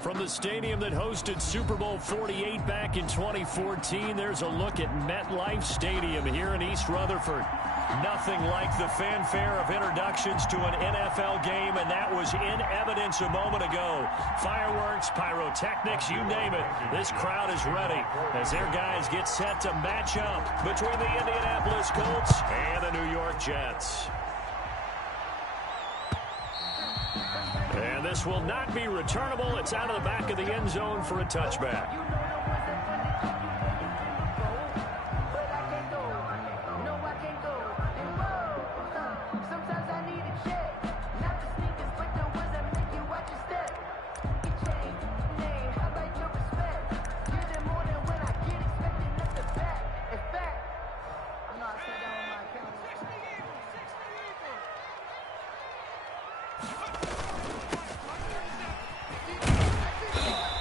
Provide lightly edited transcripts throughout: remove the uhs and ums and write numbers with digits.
From the stadium that hosted Super Bowl 48 back in 2014, there's a look at MetLife Stadium here in East Rutherford. Nothing like the fanfare of introductions to an NFL game, and that was in evidence a moment ago. Fireworks, pyrotechnics, you name it. This crowd is ready as their guys get set to match up between the Indianapolis Colts and the New York Jets. And this will not be returnable. It's out of the back of the end zone for a touchback.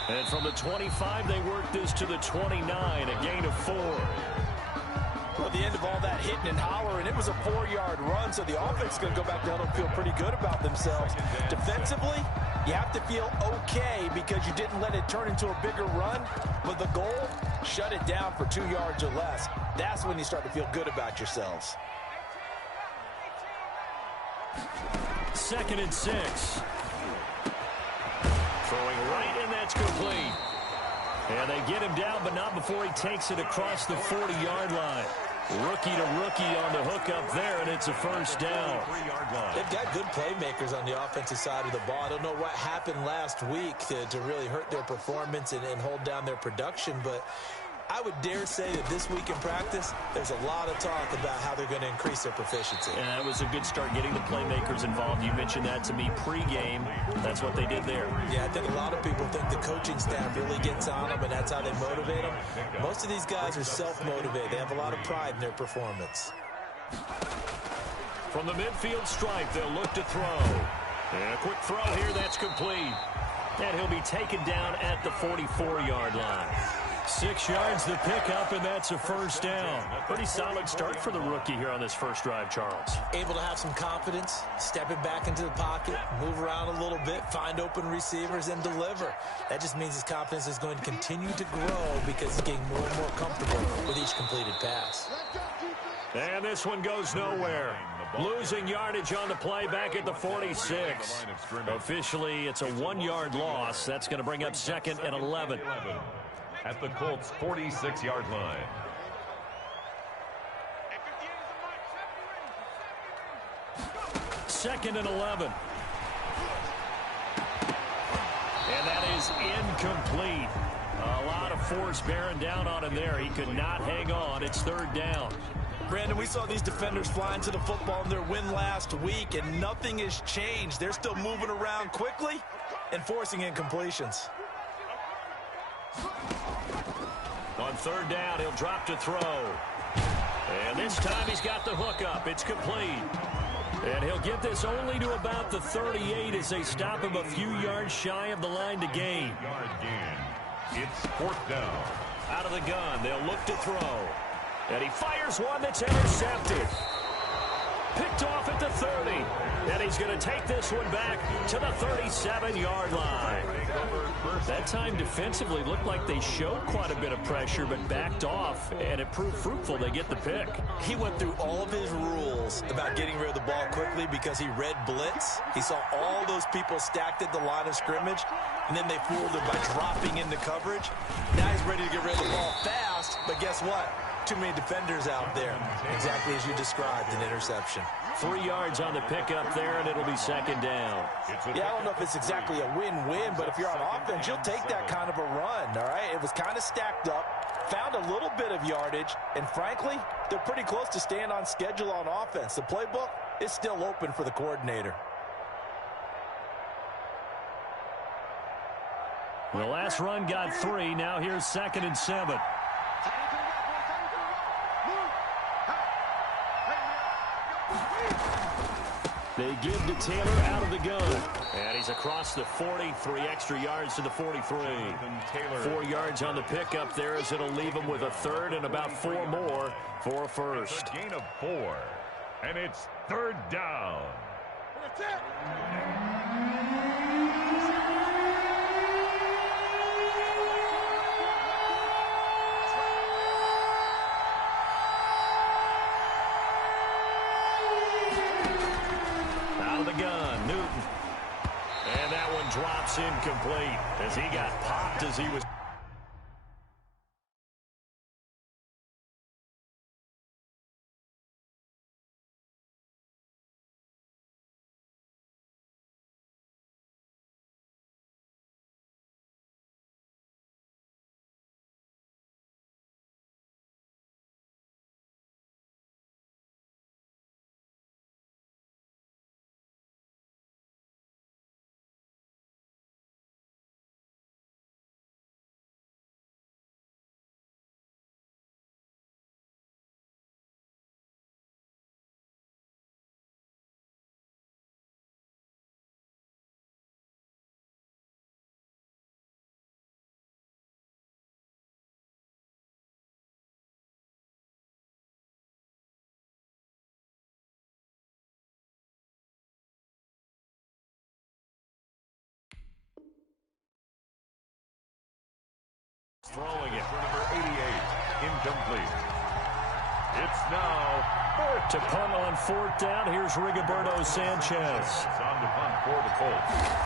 And from the 25, they work this to the 29, a gain of 4. Well, the end of all that hitting and hollering, it was a 4-yard run, so the offense is going to go back down and feel pretty good about themselves. Defensively, you have to feel okay because you didn't let it turn into a bigger run, but the goal, shut it down for 2 yards or less. That's when you start to feel good about yourselves. 2nd and 6. Throwing right, and that's complete. And they get him down, but not before he takes it across the 40-yard line. Rookie to rookie on the hook up there, and it's a first down. They've got good playmakers on the offensive side of the ball. I don't know what happened last week to really hurt their performance and hold down their production, but I would dare say that this week in practice, there's a lot of talk about how they're going to increase their proficiency. And that was a good start getting the playmakers involved. You mentioned that to me pregame. That's what they did there. Yeah, I think a lot of people think the coaching staff really gets on them, and that's how they motivate them. Most of these guys are self-motivated. They have a lot of pride in their performance. From the midfield stripe, they'll look to throw. And a quick throw here, that's complete. And he'll be taken down at the 44-yard line. 6 yards the pickup, and that's a first down. Pretty solid start for the rookie here on this first drive, Charles. Able to have some confidence, stepping back into the pocket, move around a little bit, find open receivers, and deliver. That just means his confidence is going to continue to grow because he's getting more and more comfortable with each completed pass. And this one goes nowhere. Losing yardage on the play back at the 46. Officially, it's a 1-yard loss. That's going to bring up 2nd and 11. At the Colts' 46-yard line. Second and 11. And that is incomplete. A lot of force bearing down on him there. He could not hang on. It's 3rd down. Brandon, we saw these defenders flying to the football in their win last week, and nothing has changed. They're still moving around quickly and forcing incompletions. On 3rd down, he'll drop to throw. And this time he's got the hook up. It's complete. And he'll get this only to about the 38 as they stop him a few yards shy of the line to gain. Yard gain. It's 4th down. Out of the gun, they'll look to throw. And he fires one that's intercepted. Picked off at the 30. And he's going to take this one back to the 37-yard line. That time defensively looked like they showed quite a bit of pressure but backed off, and it proved fruitful. They get the pick. He went through all of his rules about getting rid of the ball quickly because he read blitz. He saw all those people stacked at the line of scrimmage, and then they fooled him by dropping into coverage. Now he's ready to get rid of the ball fast, but guess what? Too many defenders out there. Exactly as you described, an interception. 3 yards on the pickup there, and it'll be 2nd down. Yeah, I don't know if it's exactly a win-win, but if you're on offense, you'll take that kind of a run, all right? It was kind of stacked up, found a little bit of yardage, and frankly, they're pretty close to staying on schedule on offense. The playbook is still open for the coordinator. The last run got 3. Now here's 2nd and 7. They give to Taylor out of the gun. And he's across the 40, 3 extra yards to the 43. 4 yards on the pickup there as it'll leave him with a 3rd and about 4 more for a first. A gain of 4. And it's 3rd down. drops incomplete as he got popped as he was. Throwing it for number 88. Incomplete. It's now fourth. To punt on fourth down, here's Rigoberto Sanchez. It's on to punt for the Colts.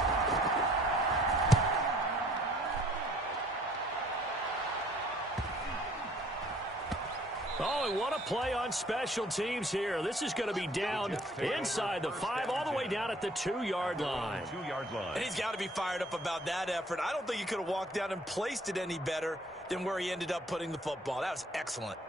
Oh, and what a play on special teams here. This is going to be down inside the 5, all the way down at the 2-yard line. 2-yard line. And he's got to be fired up about that effort. I don't think he could have walked down and placed it any better than where he ended up putting the football. That was excellent.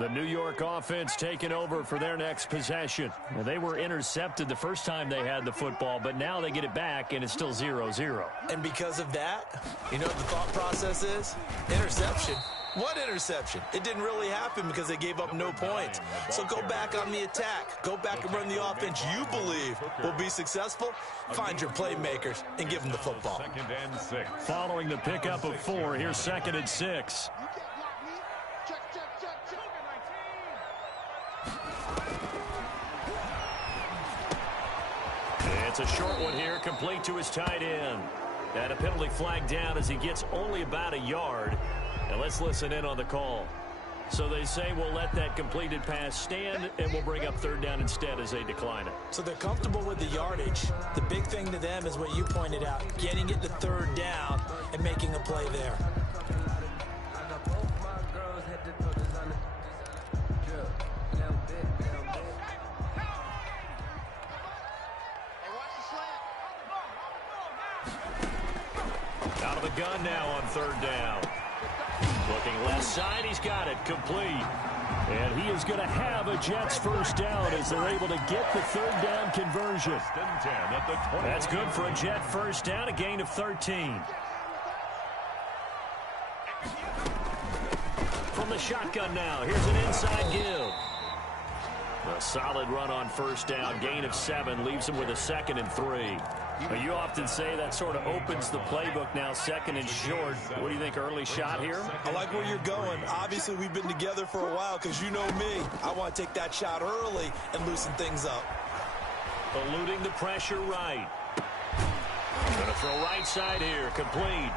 The New York offense taking over for their next possession. Now, they were intercepted the first time they had the football, but now they get it back, and it's still 0-0. And because of that, you know what the thought process is? Interception. What interception? It didn't really happen because they gave up no points. So go back on the attack. Go back and run the offense you believe will be successful. Find your playmakers and give them the football. 2nd and 6. Following the pickup of 4, here's 2nd and 6. It's a short one here, complete to his tight end. And a penalty flag down as he gets only about a yard. Now let's listen in on the call. So they say we'll let that completed pass stand, and we'll bring up 3rd down instead as they decline it. So they're comfortable with the yardage. The big thing to them is what you pointed out, getting it to 3rd down and making a play there. Out of the gun now on 3rd down. Looking left side, he's got it, complete. And he is going to have a Jets first down as they're able to get the 3rd down conversion. That's good for a Jet first down, a gain of 13. From the shotgun now, here's an inside give. A solid run on first down, gain of 7, leaves him with a 2nd and 3. But you often say that sort of opens the playbook now, 2nd and short. What do you think, early shot here? I like where you're going. Obviously, we've been together for a while because you know me. I want to take that shot early and loosen things up. Eluding the pressure right. Going to throw right side here, complete.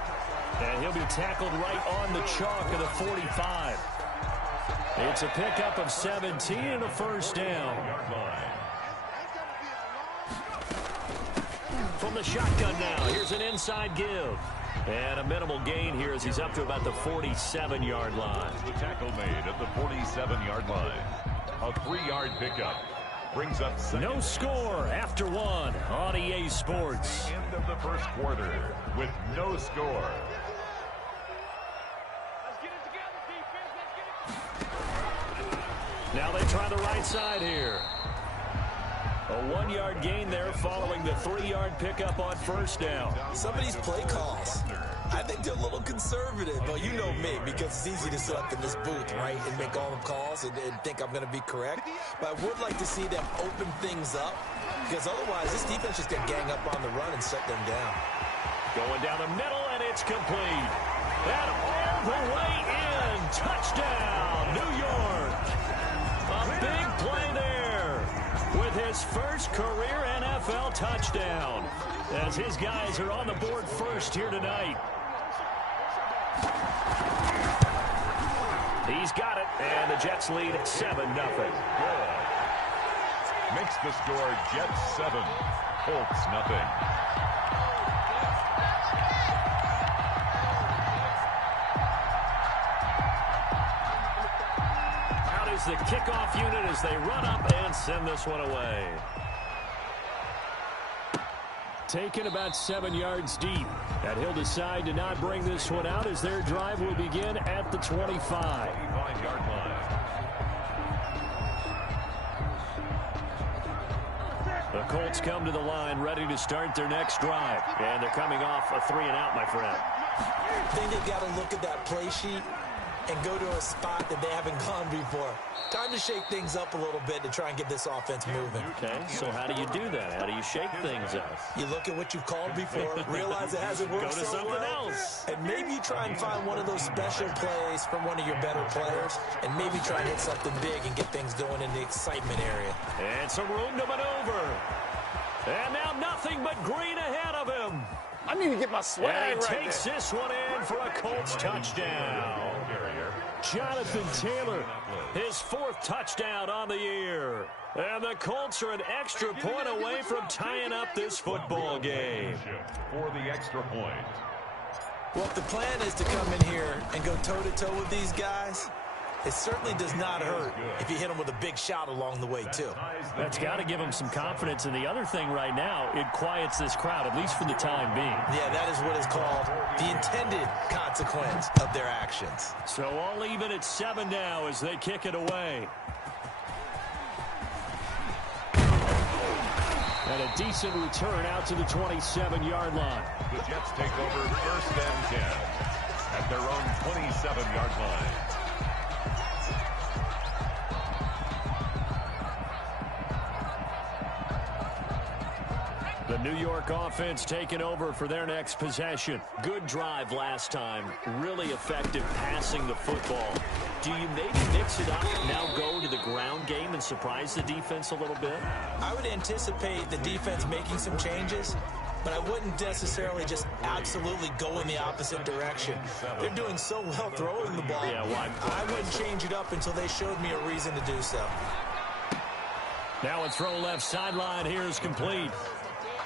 And he'll be tackled right on the chalk of the 45. It's a pickup of 17 and a first down. From the shotgun now, here's an inside give. And a minimal gain here as he's up to about the 47-yard line. The tackle made at the 47-yard line. A 3-yard pickup brings up 2nd. No score after 1 on EA Sports. End of the first quarter with no score. Now they try the right side here. A 1-yard gain there following the 3-yard pickup on first down. Some of these play calls, I think they're a little conservative. Well, you know me, because it's easy to sit up in this booth, right, and make all the calls and think I'm going to be correct. But I would like to see them open things up, because otherwise this defense just going to gang up on the run and shut them down. Going down the middle, and it's complete. And all the way in. Touchdown, New York. A big play there with his first career NFL touchdown as his guys are on the board first here tonight. He's got it, and the Jets lead 7-0. makes the score Jets 7, Colts nothing. Out is the kickoff unit as they run up and send this one away. Taken about 7 yards deep. And he'll decide to not bring this one out as their drive will begin at the 25. 25-yard line. The Colts come to the line ready to start their next drive. And they're coming off a 3-and-out, my friend. I think they've got to look at that play sheet and go to a spot that they haven't gone before. Time to shake things up a little bit to try and get this offense moving. Okay, so how do you do that? How do you shake things up? You look at what you've called before, realize it hasn't worked Go to so something well, else. and maybe you try and find one of those special plays from one of your better players, and maybe try and hit something big and get things going in the excitement area. And some room to maneuver. And now nothing but green ahead of him. I need to get my swag And he right takes there. this one in for a Colts touchdown. Jonathan Taylor, his 4th touchdown on the year. And the Colts are an extra point away from tying up this football game. For the extra point. Well, if the plan is to come in here and go toe-to-toe with these guys, it certainly does not hurt if you hit them with a big shot along the way, too. That's got to give them some confidence. And the other thing right now, it quiets this crowd, at least for the time being. Yeah, that is what is called the intended consequence of their actions. So all even at 7 now as they kick it away. And a decent return out to the 27-yard line. The Jets take over 1st and 10 at their own 27-yard line. The New York offense taking over for their next possession. Good drive last time. Really effective passing the football. Do you maybe mix it up, now go to the ground game and surprise the defense a little bit? I would anticipate the defense making some changes, but I wouldn't necessarily just absolutely go in the opposite direction. They're doing so well throwing the ball. Yeah, why? I wouldn't change it up until they showed me a reason to do so. Now a throw left sideline here is complete.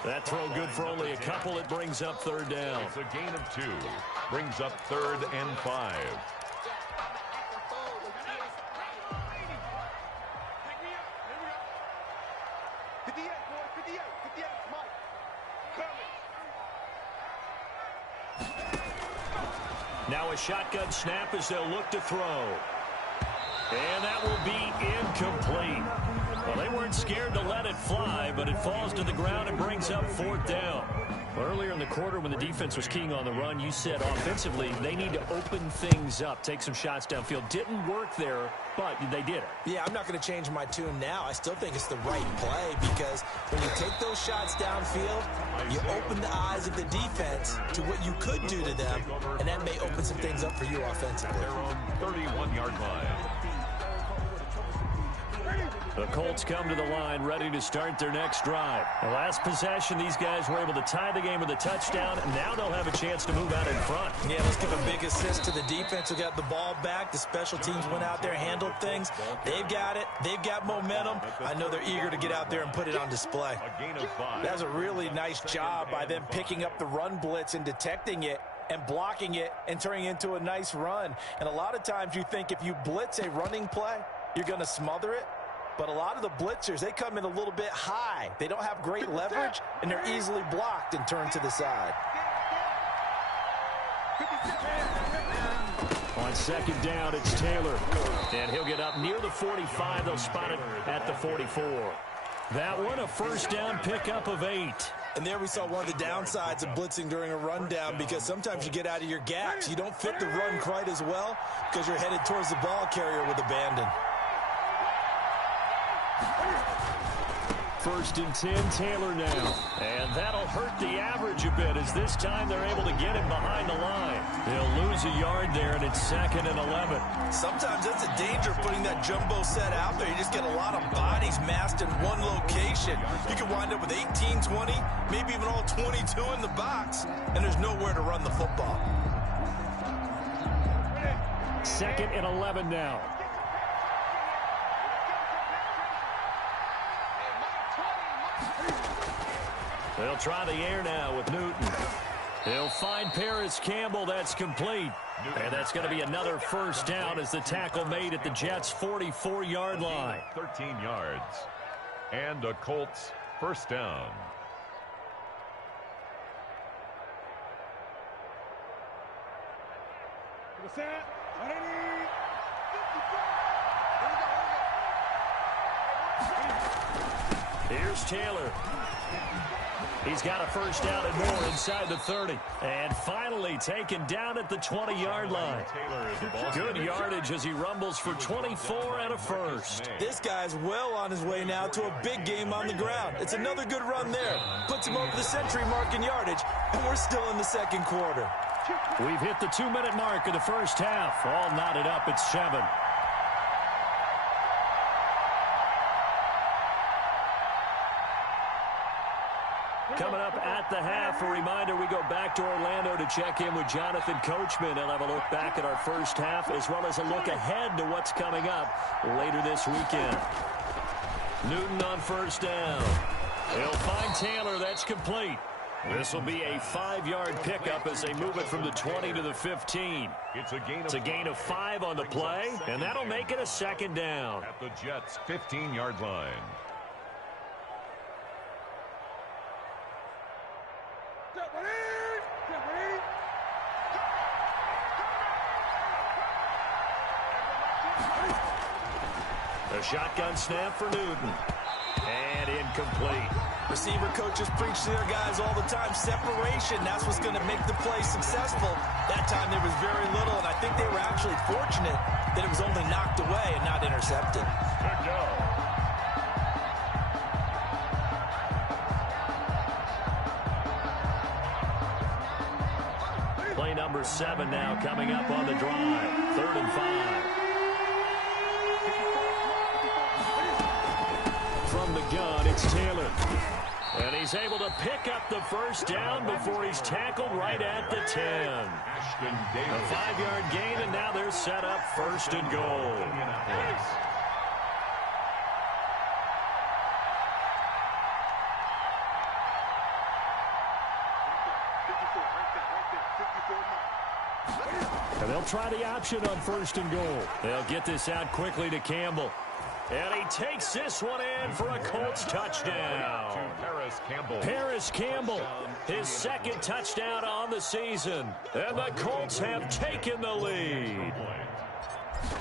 That throw good for only a couple. It brings up 3rd down. It's a gain of 2. Brings up 3rd and 5. Now a shotgun snap as they'll look to throw. And that will be incomplete. Well, they weren't scared to let it fly, but it falls to the ground and brings up 4th down. Earlier in the quarter when the defense was keying on the run, you said offensively they need to open things up, take some shots downfield. Didn't work there, but they did it. Yeah, I'm not going to change my tune now. I still think it's the right play because when you take those shots downfield, you open the eyes of the defense to what you could do to them, and that may open some things up for you offensively. Their own 31-yard line. The Colts come to the line ready to start their next drive. The last possession, these guys were able to tie the game with a touchdown, and now they'll have a chance to move out in front. Yeah, let's give a big assist to the defense who got the ball back. The special teams went out there, handled things. They've got it. They've got momentum. I know they're eager to get out there and put it on display. A gain of 5. That was a really nice job by them picking up the run blitz and detecting it and blocking it and turning it into a nice run. And a lot of times you think if you blitz a running play, you're going to smother it. But a lot of the blitzers, they come in a little bit high. They don't have great leverage, and they're easily blocked and turned to the side. On 2nd down, it's Taylor. And he'll get up near the 45. They'll spot it at the 44. That one, a 1st down pickup of 8. And there we saw one of the downsides of blitzing during a rundown because sometimes you get out of your gaps. You don't fit the run quite as well because you're headed towards the ball carrier with abandon. 1st and 10, Taylor now. And that'll hurt the average a bit as this time they're able to get him behind the line. He'll lose a yard there, and it's 2nd and 11. Sometimes that's a danger putting that jumbo set out there. You just get a lot of bodies massed in one location. You can wind up with 18, 20, maybe even all 22 in the box, and there's nowhere to run the football. 2nd and 11 now. They'll try the air now with Newton. He'll find Paris Campbell. That's complete. And that's going to be another first down as the tackle made at the Jets' 44-yard line. 13 yards. And a Colts first down. Here's Taylor. He's got a first down and more inside the 30. And finally taken down at the 20-yard line. Good yardage as he rumbles for 24 and a first. This guy's well on his way now to a big game on the ground. It's another good run there. Puts him over the century mark in yardage, and we're still in the second quarter. We've hit the 2-minute mark of the first half. All knotted up at 7. Coming up at the half, a reminder, we go back to Orlando to check in with Jonathan Coachman. He'll have a look back at our first half as well as a look ahead to what's coming up later this weekend. Newton on first down. He'll find Taylor. That's complete. This will be a 5-yard pickup as they move it from the 20 to the 15. It's a gain of 5 on the play, and that'll make it a second down. At the Jets' 15-yard line. A shotgun snap for Newton. And incomplete. Receiver coaches preach to their guys all the time. Separation, that's what's going to make the play successful. That time there was very little, and I think they were actually fortunate that it was only knocked away and not intercepted. Good go. Play number 7 now coming up on the drive. 3rd and 5. From the gun, it's Taylor. And he's able to pick up the first down before he's tackled right at the 10. A 5-yard gain, and now they're set up 1st and goal. And they'll try the option on 1st and goal. They'll get this out quickly to Campbell. And he takes this one in for a Colts touchdown. Paris Campbell, his 2nd touchdown on the season. And the Colts have taken the lead.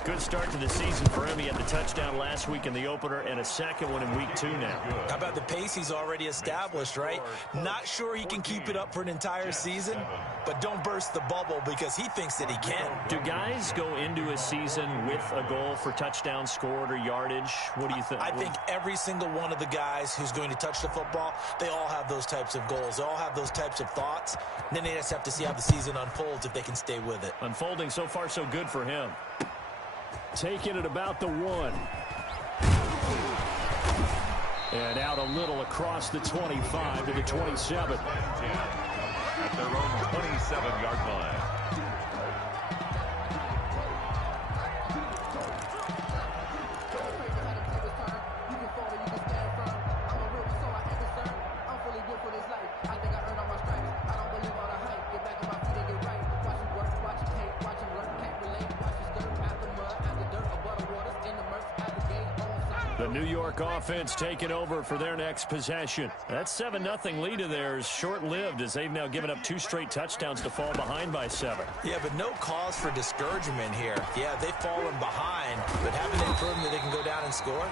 Good start to the season for him. He had the touchdown last week in the opener and a 2nd one in week 2 now. How about the pace he's already established, right? Not sure he can keep it up for an entire season, but don't burst the bubble because he thinks that he can. Do guys go into a season with a goal for touchdown scored or yardage? What do you think? I think every single one of the guys who's going to touch the football, they all have those types of goals. They all have those types of thoughts. And then they just have to see how the season unfolds if they can stay with it. Unfolding so far so good for him. Taking it about the 1. And out a little across the 25 to the 27. At their own 27-yard line. The New York offense taking over for their next possession. That 7-0 lead of theirs short-lived as they've now given up 2 straight touchdowns to fall behind by 7. Yeah, but no cause for discouragement here. Yeah, they've fallen behind, but haven't they proven that they can go down and score?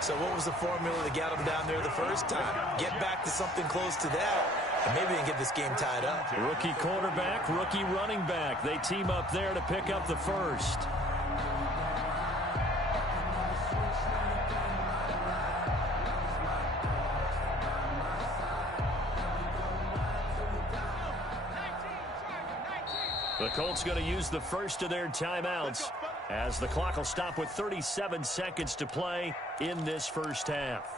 So what was the formula that got them down there the first time? Get back to something close to that, and maybe they can get this game tied up. Rookie quarterback, rookie running back. They team up there to pick up the first. The Colts going to use the first of their timeouts as the clock will stop with 37 seconds to play in this first half.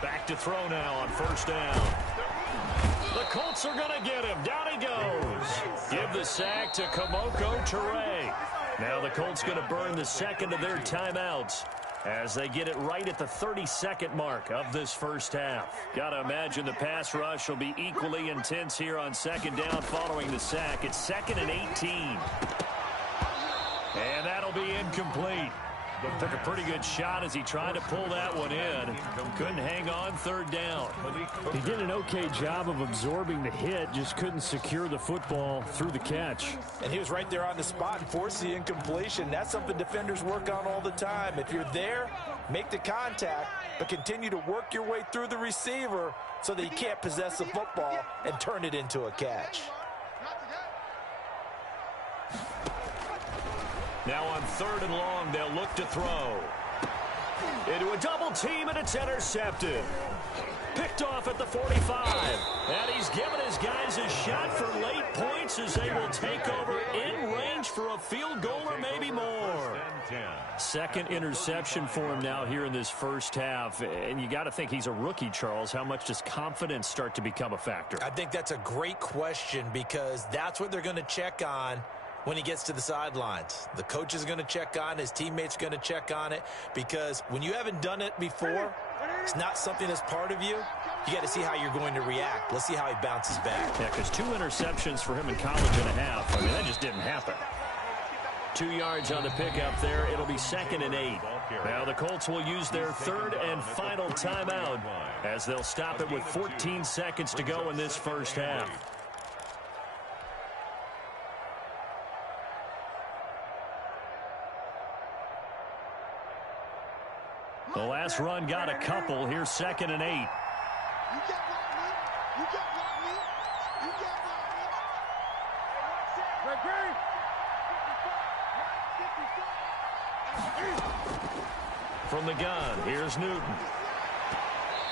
Back to throw now on first down. The Colts are going to get him. Down he goes. Give the sack to Kamoko Toure. Now the Colts going to burn the second of their timeouts as they get it right at the 32nd mark of this first half. Got to imagine the pass rush will be equally intense here on second down following the sack. It's 2nd and 18. And that'll be incomplete. Took a pretty good shot as he tried to pull that one in. Couldn't hang on third down. He did an okay job of absorbing the hit, just couldn't secure the football through the catch. And he was right there on the spot and forced the incompletion. That's something defenders work on all the time. If you're there, make the contact, but continue to work your way through the receiver so that he can't possess the football and turn it into a catch. Now on 3rd and long, they'll look to throw. Into a double team, and it's intercepted. Picked off at the 45. And he's given his guys a shot for late points as they will take over in range for a field goal or maybe more. Second interception for him now here in this first half. And you got to think he's a rookie, Charles. How much does confidence start to become a factor? I think that's a great question because that's what they're going to check on when he gets to the sidelines. The coach is going to check on it. His teammates are going to check on it because when you haven't done it before, it's not something that's part of you. You got to see how you're going to react. Let's see how he bounces back. Yeah, because 2 interceptions for him in college and a half. I mean, that just didn't happen. 2 yards on the pickup there. It'll be 2nd and 8. Now the Colts will use their 3rd and final timeout as they'll stop it with 14 seconds to go in this first half. The last run got a couple. Here's 2nd and 8. From the gun, here's Newton.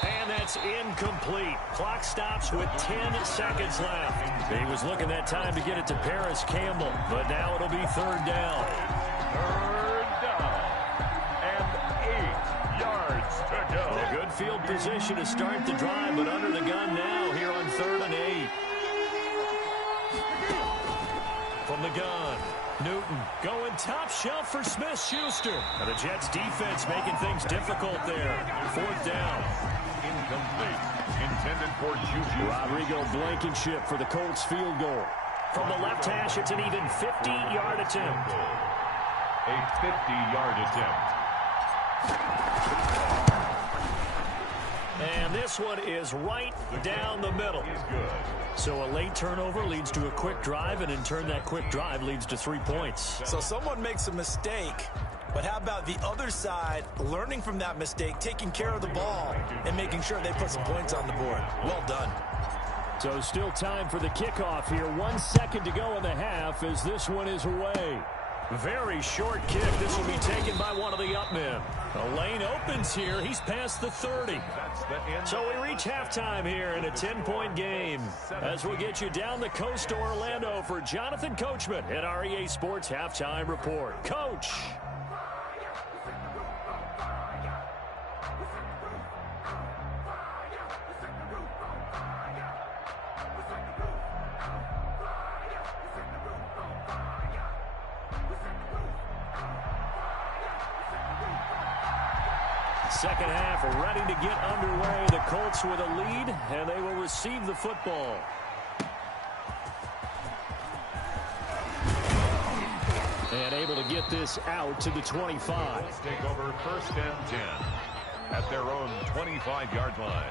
And that's incomplete. Clock stops with 10 seconds left. He was looking that time to get it to Paris Campbell, but now it'll be 3rd down. 3rd down. And 8 yards to go. A good field position to start the drive, but under the gun now here on 3rd and 8. From the gun, Newton going top shelf for Smith-Schuster. Now the Jets defense making things difficult there. 4th down. Incomplete. Intended for Juju. Rodrigo Blankenship for the Colts field goal. From the left hash, it's an even 50-yard attempt. A 50-yard attempt. And this one is right down the middle. So a late turnover leads to a quick drive, and in turn that quick drive leads to 3 points. So someone makes a mistake, but how about the other side learning from that mistake, taking care of the ball, and making sure they put some points on the board? Well done. So still time for the kickoff here. 1 second to go in the half as this one is away. Very short kick. This will be taken by one of the up men. The lane opens here. He's past the 30. So we reach halftime here in a 10-point game. As we'll get you down the coast to Orlando for Jonathan Coachman at our EA Sports Halftime Report. Coach. Second half ready to get underway. The Colts with a lead, and they will receive the football. And able to get this out to the 25. Colts take over 1st and 10 at their own 25-yard line.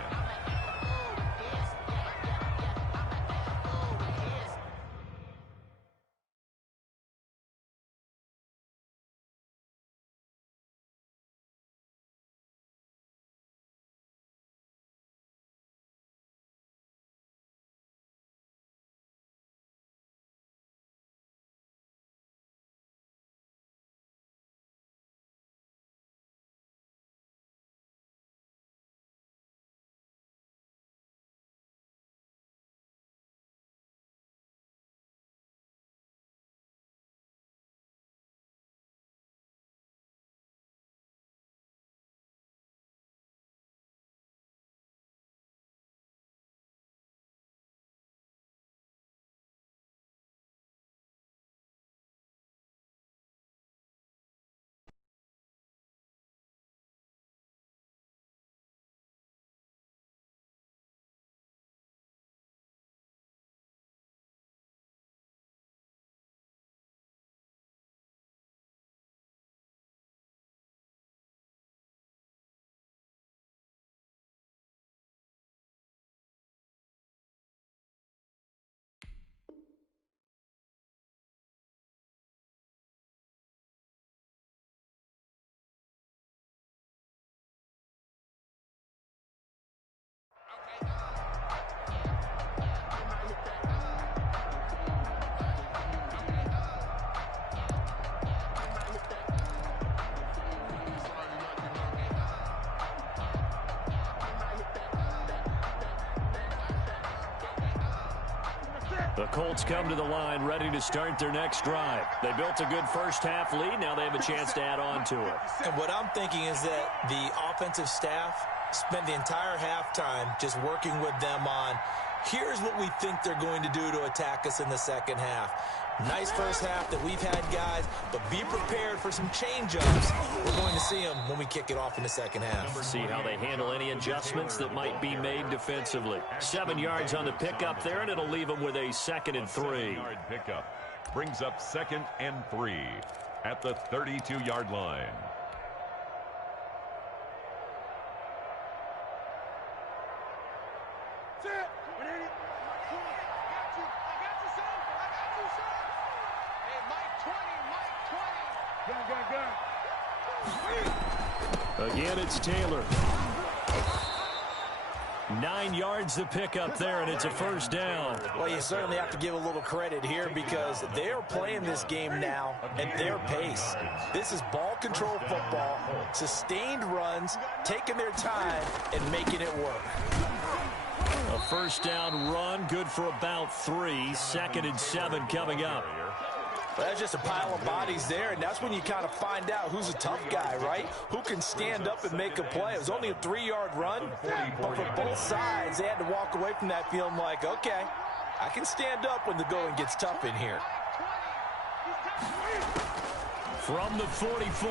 The Colts come to the line ready to start their next drive. They built a good first-half lead. Now they have a chance to add on to it. And what I'm thinking is that the offensive staff spent the entire halftime just working with them on, here's what we think they're going to do to attack us in the second half. Nice first half that we've had, guys, but be prepared for some change-ups. We're going to see them when we kick it off in the second half. See how they handle any adjustments that might be made defensively. 7 yards on the pickup there, and it'll leave them with a 2nd and 3. 7-yard pickup brings up 2nd and 3 at the 32-yard line. Again, it's Taylor. 9 yards to pick up there, and it's a first down. Well, you certainly have to give a little credit here because they are playing this game now at their pace. This is ball control football, sustained runs, taking their time, and making it work. A first down run, good for about 3. 2nd and 7 coming up. Well, that's just a pile of bodies there, and that's when you kind of find out who's a tough guy, right? Who can stand up and make a play. It was only a 3-yard run, but for both sides, they had to walk away from that feeling like, okay, I can stand up when the going gets tough in here. From the 44,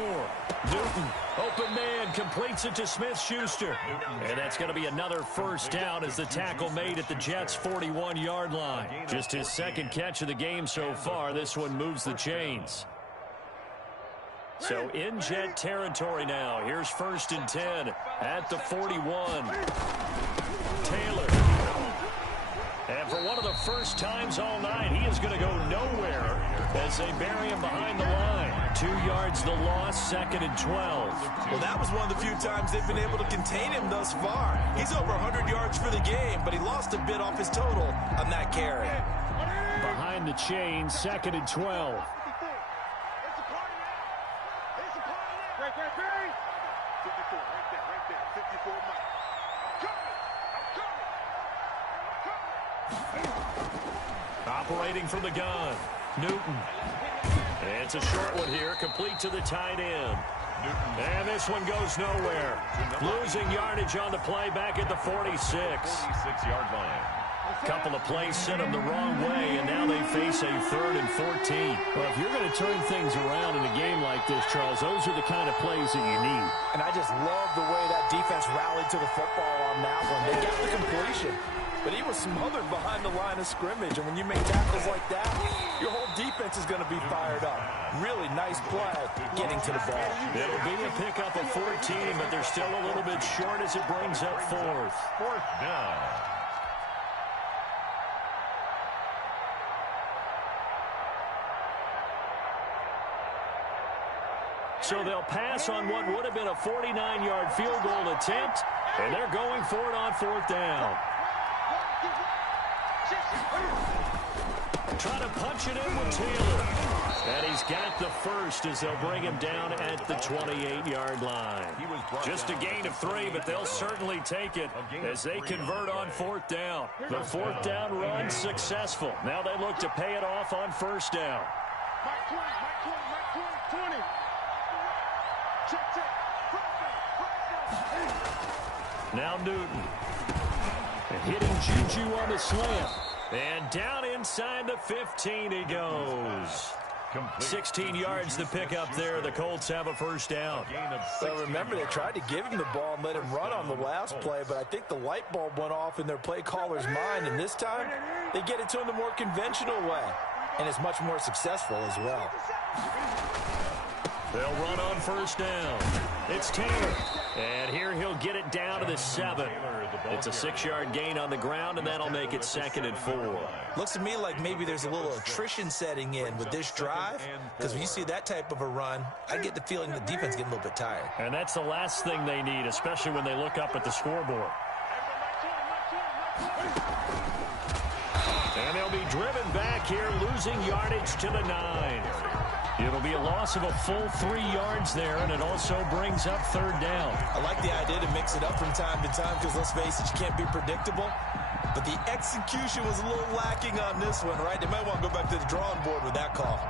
Newton, open man, completes it to Smith-Schuster. And that's going to be another first down as the tackle made at the Jets' 41-yard line. Just his 2nd catch of the game so far. This one moves the chains. So in Jet territory now. Here's 1st and 10 at the 41. Taylor. And for one of the first times all night, he is going to go nowhere as they bury him behind the line. 2 yards the loss, 2nd and 12. Well, that was one of the few times they've been able to contain him thus far. He's over 100 yards for the game, but he lost a bit off his total on that carry. Behind the chain, 2nd and 12. Operating from the gun, Newton. It's a short one here, complete to the tight end. And this one goes nowhere. Losing yardage on the play back at the 46. 46-yard line. Couple of plays sent them the wrong way, and now they face a 3rd and 14. Well, if you're going to turn things around in a game like this, Charles, those are the kind of plays that you need. And I just love the way that defense rallied to the football on that one. They got the completion, but he was smothered behind the line of scrimmage. And when you make tackles like that, your whole defense is going to be fired up. Really nice play getting to the ball. It'll be a pickup of 14, but they're still a little bit short as it brings up 4th. 4th down. So they'll pass on what would have been a 49-yard field goal attempt, and they're going for it on 4th down. Trying to punch it in with Taylor. And he's got the first as they'll bring him down at the 28-yard line. Just a gain of 3, but they'll certainly take it as they convert on 4th down. The 4th down run successful. Now they look to pay it off on 1st down. Now Newton. Hitting Juju on the slant. And down inside the 15 he goes. 16 yards to pick up there. The Colts have a first down. So remember, they tried to give him the ball and let him run on the last play, but I think the light bulb went off in their play caller's mind, and this time they get it to him the more conventional way, and it's much more successful as well. They'll run on 1st down. It's Taylor. And here he'll get it down to the 7. It's a 6-yard gain on the ground, and that'll make it 2nd and 4. Looks to me like maybe there's a little attrition setting in with this drive, because when you see that type of a run, I get the feeling the defense getting a little bit tired. And that's the last thing they need, especially when they look up at the scoreboard. And they'll be driven back here, losing yardage to the 9. It'll be a loss of a full 3 yards there, and it also brings up 3rd down. I like the idea to mix it up from time to time because, let's face it, you can't be predictable. But the execution was a little lacking on this one, right? They might want to go back to the drawing board with that call.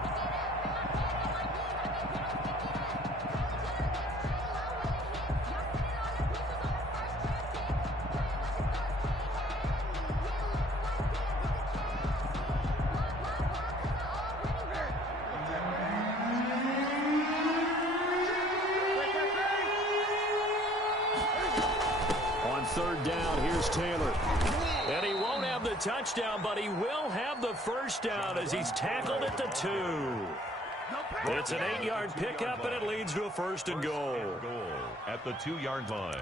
Third down, here's Taylor. And he won't have the touchdown, but he will have the first down as he's tackled at the 2. It's an 8-yard pickup, and it leads to a first and goal. At the 2-yard line.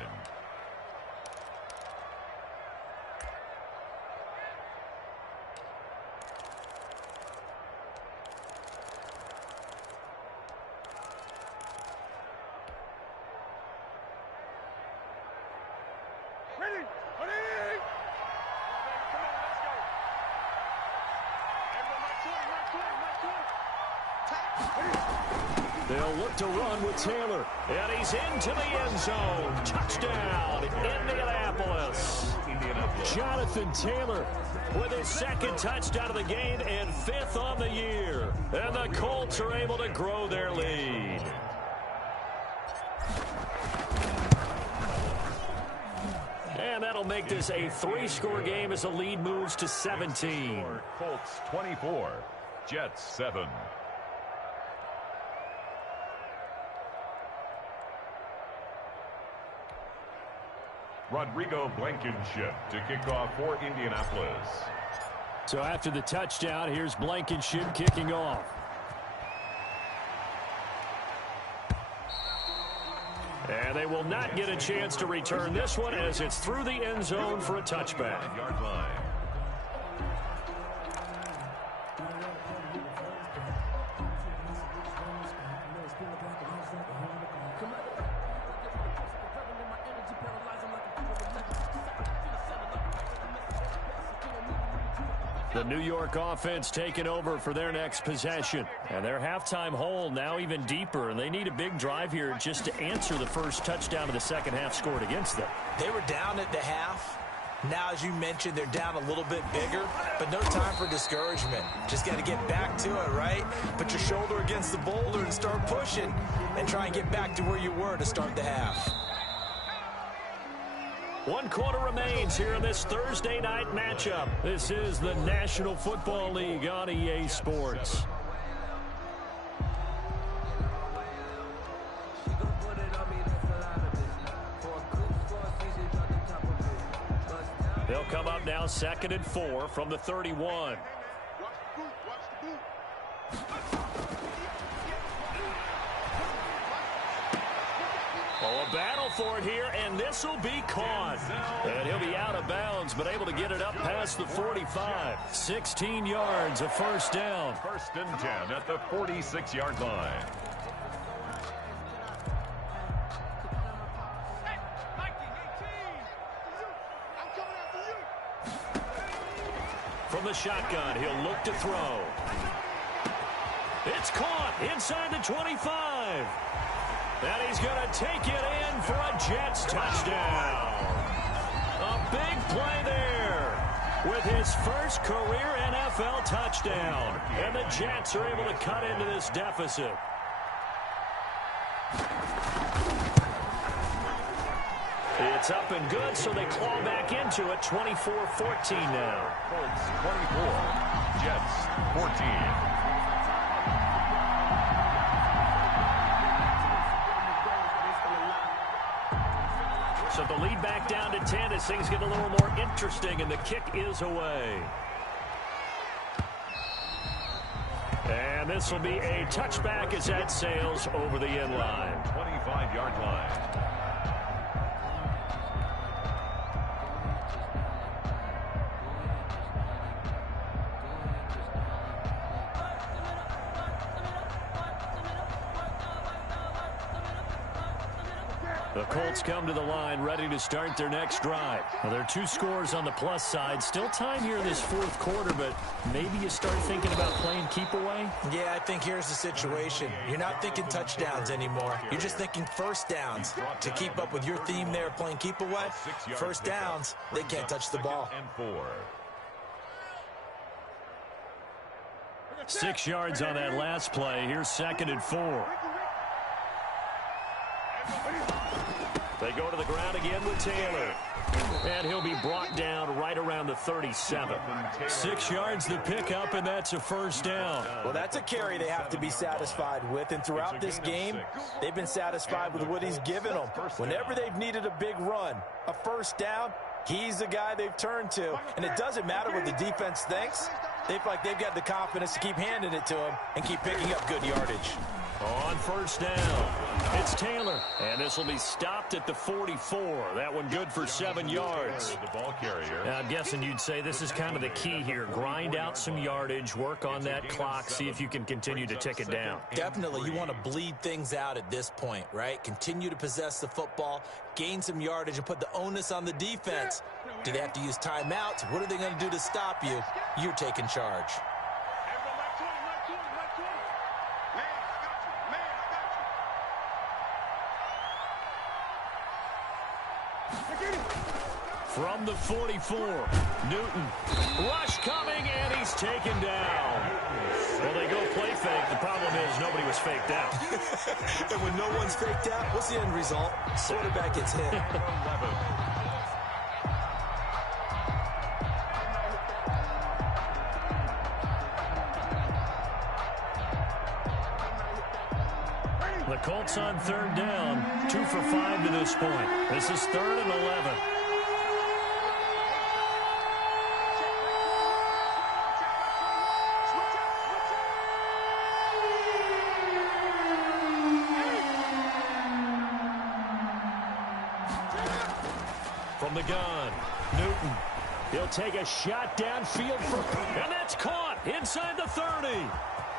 They'll look to run with Taylor. And he's into the end zone. Touchdown, Indianapolis. Jonathan Taylor with his second touchdown of the game and 5th on the year. And the Colts are able to grow their lead. And that'll make this a 3-score game as the lead moves to 17. Colts 24, Jets 7. Rodrigo Blankenship to kick off for Indianapolis. So after the touchdown, here's Blankenship kicking off. And they will not get a chance to return this one as it's through the end zone for a touchback. Yard line. The New York offense taking over for their next possession. And their halftime hole now even deeper, and they need a big drive here just to answer the first touchdown of the second half scored against them. They were down at the half. Now, as you mentioned, they're down a little bit bigger, but no time for discouragement. Just got to get back to it, right? Put your shoulder against the boulder and start pushing and try and get back to where you were to start the half. 1 quarter remains here in this Thursday night matchup. This is the National Football League on EA Sports. They'll come up now 2nd and 4 from the 31. Oh, a battle for it here, and this will be caught. And he'll be out of bounds, but able to get it up past the 45. 16 yards, a first down. 1st and 10 at the 46-yard line. From the shotgun, he'll look to throw. It's caught inside the 25. And he's going to take it in for a Jets touchdown. A big play there with his first career NFL touchdown. And the Jets are able to cut into this deficit. It's up and good, so they claw back into it. 24-14 now. Colts 24, Jets 14. So the lead back down to 10 as things get a little more interesting, and the kick is away. And this will be a touchback as that sails over the end line. 25-yard line. The Colts come to the line ready to start their next drive. Well, there are 2 scores on the plus side. Still time here in this 4th quarter, but maybe you start thinking about playing keep away? Yeah, I think here's the situation. You're not thinking touchdowns anymore. You're just thinking first downs. To keep up with your theme there, playing keep away, first downs, they can't touch the ball. 6 yards on that last play. Here's 2nd and 4. They go to the ground again with Taylor. And he'll be brought down right around the 37. 6 yards to pick up, and that's a first down. Well, that's a carry they have to be satisfied with. And throughout this game, they've been satisfied with what he's given them. Whenever they've needed a big run, a first down, he's the guy they've turned to. And it doesn't matter what the defense thinks. They feel like they've got the confidence to keep handing it to him and keep picking up good yardage. On first down, it's Taylor, and this will be stopped at the 44. That one good for 7 yards. The ball carrier. Now, I'm guessing you'd say this is kind of the key here. Grind out some yardage, work on that clock, see if you can continue to tick it down. Definitely, you want to bleed things out at this point, right? Continue to possess the football, gain some yardage, and put the onus on the defense. Do they have to use timeouts? What are they going to do to stop you? You're taking charge. From the 44, Newton. Rush coming, and he's taken down. Well, they go play fake. The problem is nobody was faked out. And when no one's faked out, what's the end result? Quarterback gets hit. The Colts on 3rd down, 2 for 5 to this point. This is 3rd and 11. From the gun, Newton. He'll take a shot downfield, and that's caught inside the 30.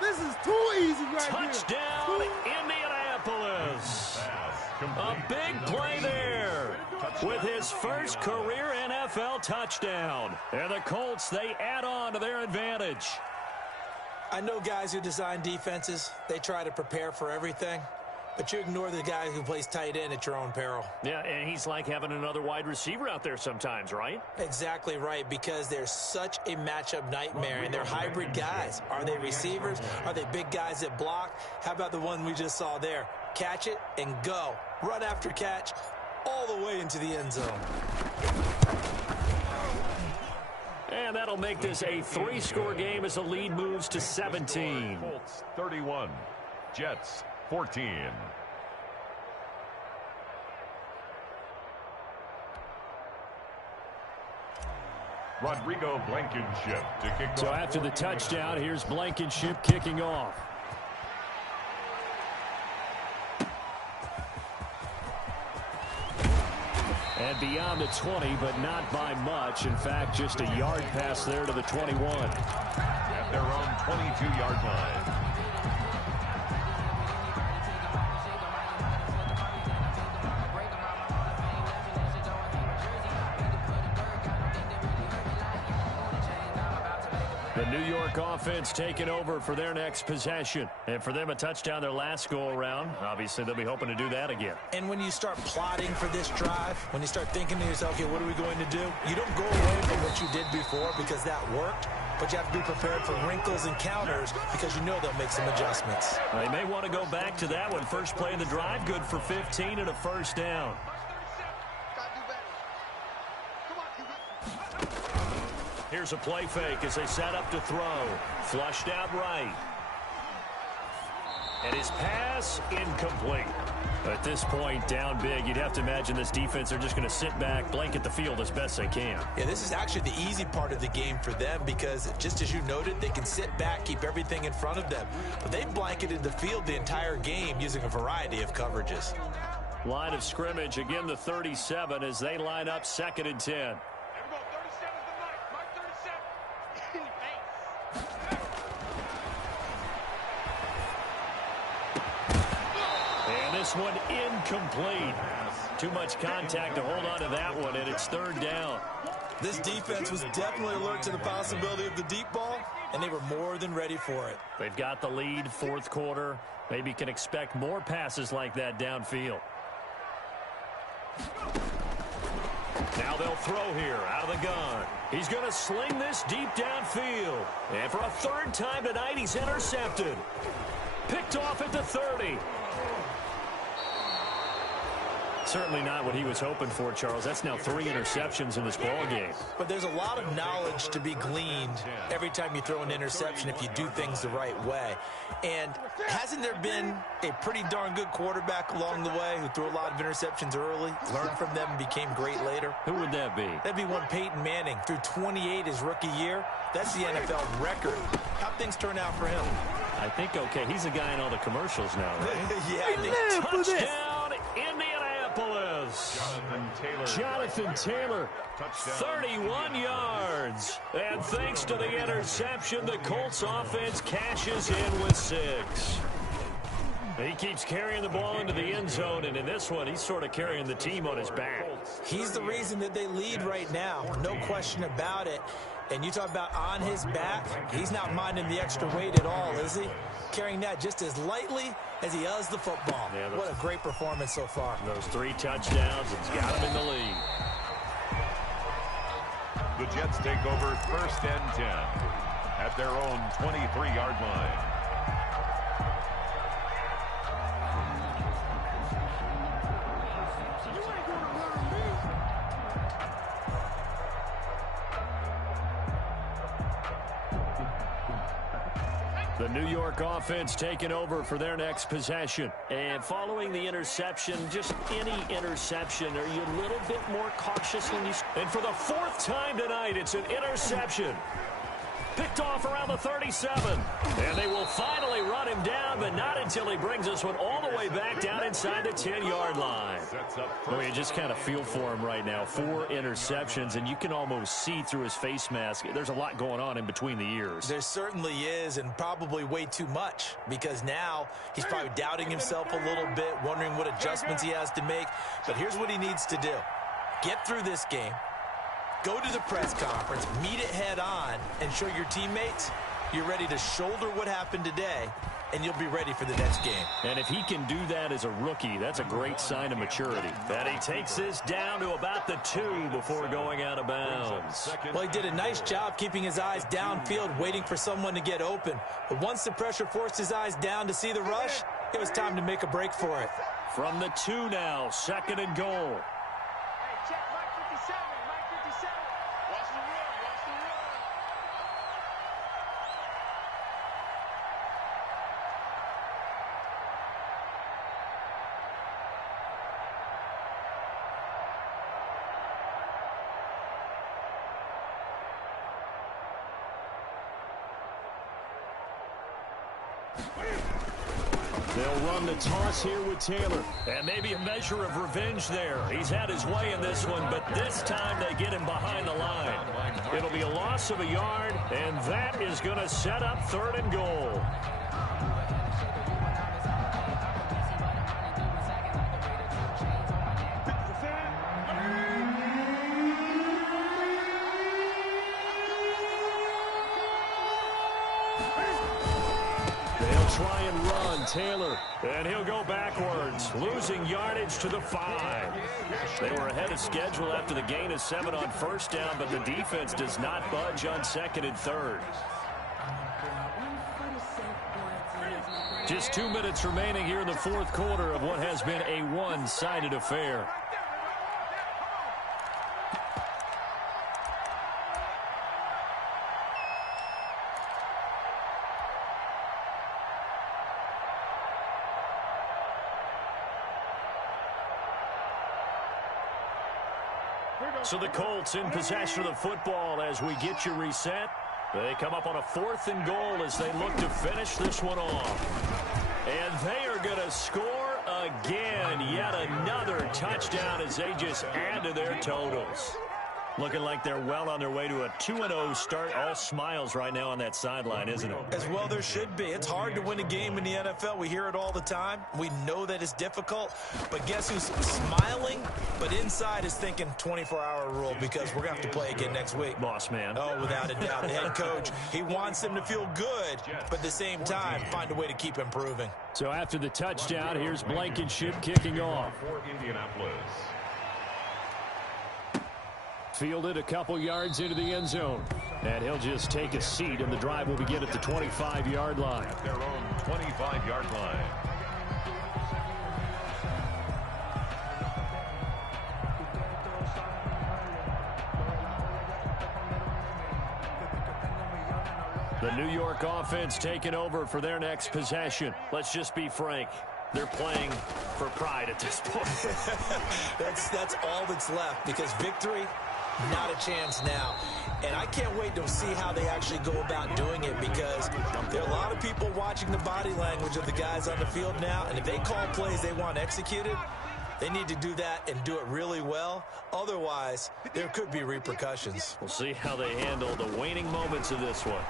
This is too easy right Touchdown, Indianapolis. A big play there with his first career NFL touchdown. And the Colts, they add on to their advantage. I know guys who design defenses, they try to prepare for everything. But you ignore the guy who plays tight end at your own peril. Yeah, and he's like having another wide receiver out there sometimes, right? Exactly right, because they're such a matchup nightmare, and they're hybrid guys. Are they receivers? Are they big guys that block? How about the one we just saw there? Catch it and go. Run after catch all the way into the end zone. And that'll make this a 3-score game as the lead moves to 17. Colts 31, Jets 14. Rodrigo Blankenship to kick off. So after the touchdown, here's Blankenship kicking off. And beyond the 20, but not by much. In fact, just a yard pass there to the 21. At their own 22-yard line. The New York offense taking over for their next possession. And for them, a touchdown their last go-around. Obviously, they'll be hoping to do that again. And when you start plotting for this drive, when you start thinking to yourself, okay, what are we going to do? You don't go away from what you did before because that worked. But you have to be prepared for wrinkles and counters because you know they'll make some adjustments. They may want to go back to that one. First play of the drive, good for 15 and a first down. Here's a play fake as they set up to throw. Flushed out right. And his pass incomplete. At this point, down big, you'd have to imagine this defense are just going to sit back, blanket the field as best they can. Yeah, this is actually the easy part of the game for them because, just as you noted, they can sit back, keep everything in front of them. But they've blanketed the field the entire game using a variety of coverages. Line of scrimmage, again the 37 as they line up 2nd and 10. This one incomplete. Too much contact to hold on to that one, and it's third down. This defense was definitely alert to the possibility of the deep ball, and they were more than ready for it. They've got the lead, fourth quarter. Maybe can expect more passes like that downfield. Now they'll throw here out of the gun. He's going to sling this deep downfield. And for a third time tonight, he's intercepted. Picked off at the 30. Certainly not what he was hoping for, Charles. That's now 3 interceptions in this ball game. But there's a lot of knowledge to be gleaned every time you throw an interception if you do things the right way. And hasn't there been a pretty darn good quarterback along the way who threw a lot of interceptions early, learned from them, and became great later? Who would that be? That'd be one Peyton Manning. Threw 28 his rookie year. That's the NFL record. How'd things turn out for him? I think, okay, he's a guy in all the commercials now, right? Yeah, I think. Touchdown, Indianapolis. Jonathan Taylor, 31 yards. And thanks to the interception, the Colts offense cashes in with 6. He keeps carrying the ball into the end zone, and in this one, he's sort of carrying the team on his back. He's the reason that they lead right now, no question about it. And you talk about on his back, he's not minding the extra weight at all, is he? Carrying that just as lightly as he does the football. Yeah, what a great performance so far. Those 3 touchdowns, it's got him in the lead. The Jets take over first and 10 at their own 23-yard line. The New York offense taking over for their next possession. And following the interception, just any interception, are you a little bit more cautious when you... And for the 4th time tonight, it's an interception. Picked off around the 37. And they will finally run him down, but not until he brings this one all the way back down inside the 10-yard line. Well, you just kind of feel for him right now. 4 interceptions, and you can almost see through his face mask. There's a lot going on in between the ears. There certainly is, and probably way too much, because now he's probably doubting himself a little bit, wondering what adjustments he has to make. But here's what he needs to do. Get through this game. Go to the press conference, meet it head on, and show your teammates you're ready to shoulder what happened today, and you'll be ready for the next game. And if he can do that as a rookie, that's a great sign of maturity. And he takes this down to about the 2 before going out of bounds. Well, he did a nice job keeping his eyes downfield, waiting for someone to get open. But once the pressure forced his eyes down to see the rush, it was time to make a break for it. From the 2 now, 2nd and goal. They'll run the toss here with Taylor. And maybe a measure of revenge there. He's had his way in this one, but this time they get him behind the line. It'll be a loss of a yard, and that is going to set up 3rd and goal. Try and run, Taylor, and he'll go backwards, losing yardage to the 5. They were ahead of schedule after the gain of 7 on 1st down, but the defense does not budge on 2nd and 3rd. Just 2 minutes remaining here in the 4th quarter of what has been a one-sided affair. So the Colts in possession of the football as we get you reset. They come up on a 4th and goal as they look to finish this one off. And they are going to score again. Yet another touchdown as they just add to their totals. Looking like they're well on their way to a 2-0 start. All smiles right now on that sideline, isn't it? As well there should be. It's hard to win a game in the NFL. We hear it all the time. We know that it's difficult. But guess who's smiling? But inside is thinking 24-hour rule because we're going to have to play again next week. Boss man. Oh, without a doubt. The head coach, he wants them to feel good, but at the same time, find a way to keep improving. So after the touchdown, here's Blankenship kicking off. For Indianapolis. Fielded a couple yards into the end zone. And he'll just take a seat, and the drive will begin at the 25-yard line. At their own 25-yard line. The New York offense taking over for their next possession. Let's just be frank. They're playing for pride at this point. That's all that's left because victory, not a chance now. And I can't wait to see how they actually go about doing it because there are a lot of people watching the body language of the guys on the field now. And if they call plays they want executed, they need to do that and do it really well. Otherwise, there could be repercussions. We'll see how they handle the waning moments of this one.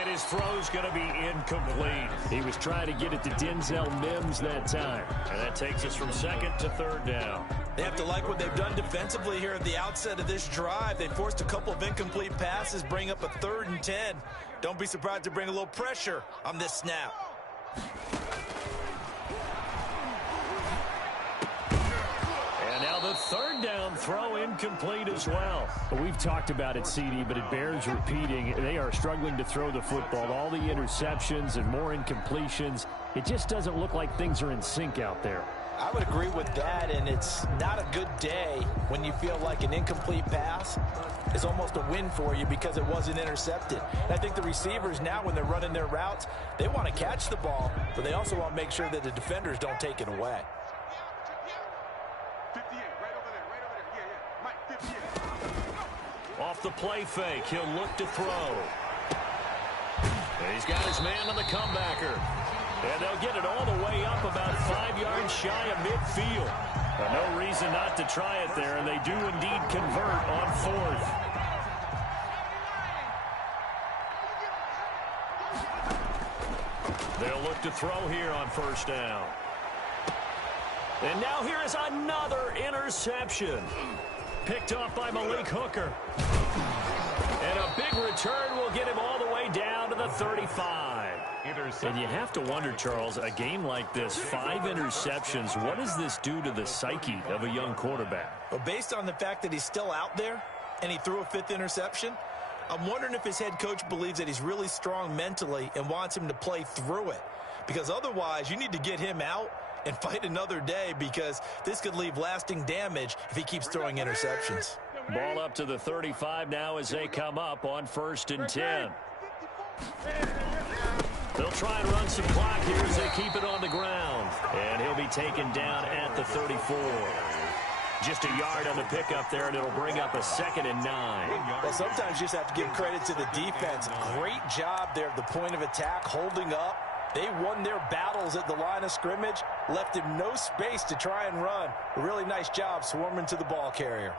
And his throw's going to be incomplete. He was trying to get it to Denzel Mims that time. And that takes us from second to third down. They have to like what they've done defensively here at the outset of this drive. They forced a couple of incomplete passes, bring up a 3rd and 10. Don't be surprised to bring a little pressure on this snap. And now the 3rd down throw incomplete as well. We've talked about it, CD, but it bears repeating. They are struggling to throw the football. All the interceptions and more incompletions. It just doesn't look like things are in sync out there. I would agree with that, and it's not a good day when you feel like an incomplete pass is almost a win for you because it wasn't intercepted. And I think the receivers now, when they're running their routes, they want to catch the ball, but they also want to make sure that the defenders don't take it away. Off the play fake, he'll look to throw. And he's got his man on the comebacker. And they'll get it all the way up about 5 yards shy of midfield. No reason not to try it there, and they do indeed convert on 4th. They'll look to throw here on 1st down. And now here is another interception. Picked off by Malik Hooker. And a big return will get him all the way down to the 35. And you have to wonder, Charles, a game like this, 5 interceptions, what does this do to the psyche of a young quarterback? Well, based on the fact that he's still out there and he threw a 5th interception, I'm wondering if his head coach believes that he's really strong mentally and wants him to play through it. Because otherwise, you need to get him out and fight another day because this could leave lasting damage if he keeps throwing interceptions. Ball up to the 35 now as they come up on 1st and 10. They'll try and run some clock here as they keep it on the ground. And he'll be taken down at the 34. Just a yard on the pickup there, and it'll bring up a 2nd and 9. Well, sometimes you just have to give credit to the defense. Great job there at the point of attack, holding up. They won their battles at the line of scrimmage, left him no space to try and run. A really nice job swarming to the ball carrier.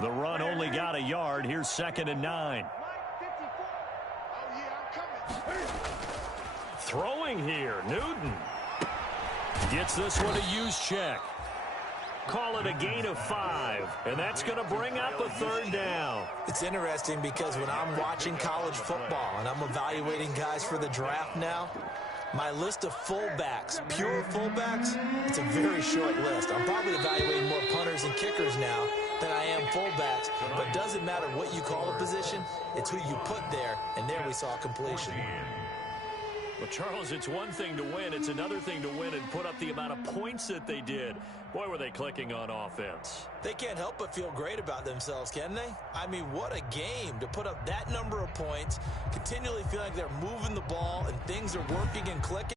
The run only got a yard. Here's 2nd and 9. Throwing here, Newton. Gets this one a use check. Call it a gain of 5, and that's going to bring up a 3rd down. It's interesting because when I'm watching college football and I'm evaluating guys for the draft now, my list of fullbacks, pure fullbacks, it's a very short list. I'm probably evaluating more punters and kickers now than I am fullbacks, but it doesn't matter what you call a position, it's who you put there, and there we saw completion. Well, Charles, it's one thing to win. It's another thing to win and put up the amount of points that they did. Boy, were they clicking on offense. They can't help but feel great about themselves, can they? I mean, what a game to put up that number of points, continually feel like they're moving the ball and things are working and clicking.